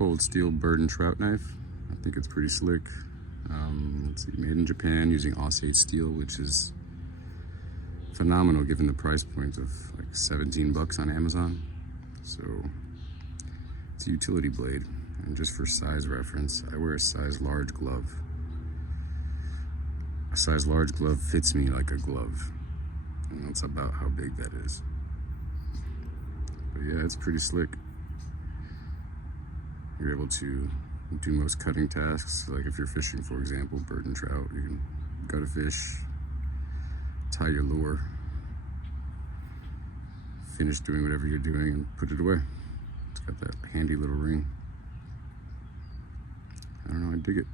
cold steel bird and trout knife. I think it's pretty slick. Let's see, made in Japan using Osage steel, which is phenomenal given the price point of like 17 bucks on Amazon. So it's a utility blade, and just for size reference, I wear a size large glove. A size large glove fits me like a glove, and that's about how big that is. But yeah, it's pretty slick. You're able to do most cutting tasks, like if you're fishing, for example, bird and trout, you can gut a fish, tie your lure, finish doing whatever you're doing, and put it away. It's got that handy little ring. I don't know, I dig it.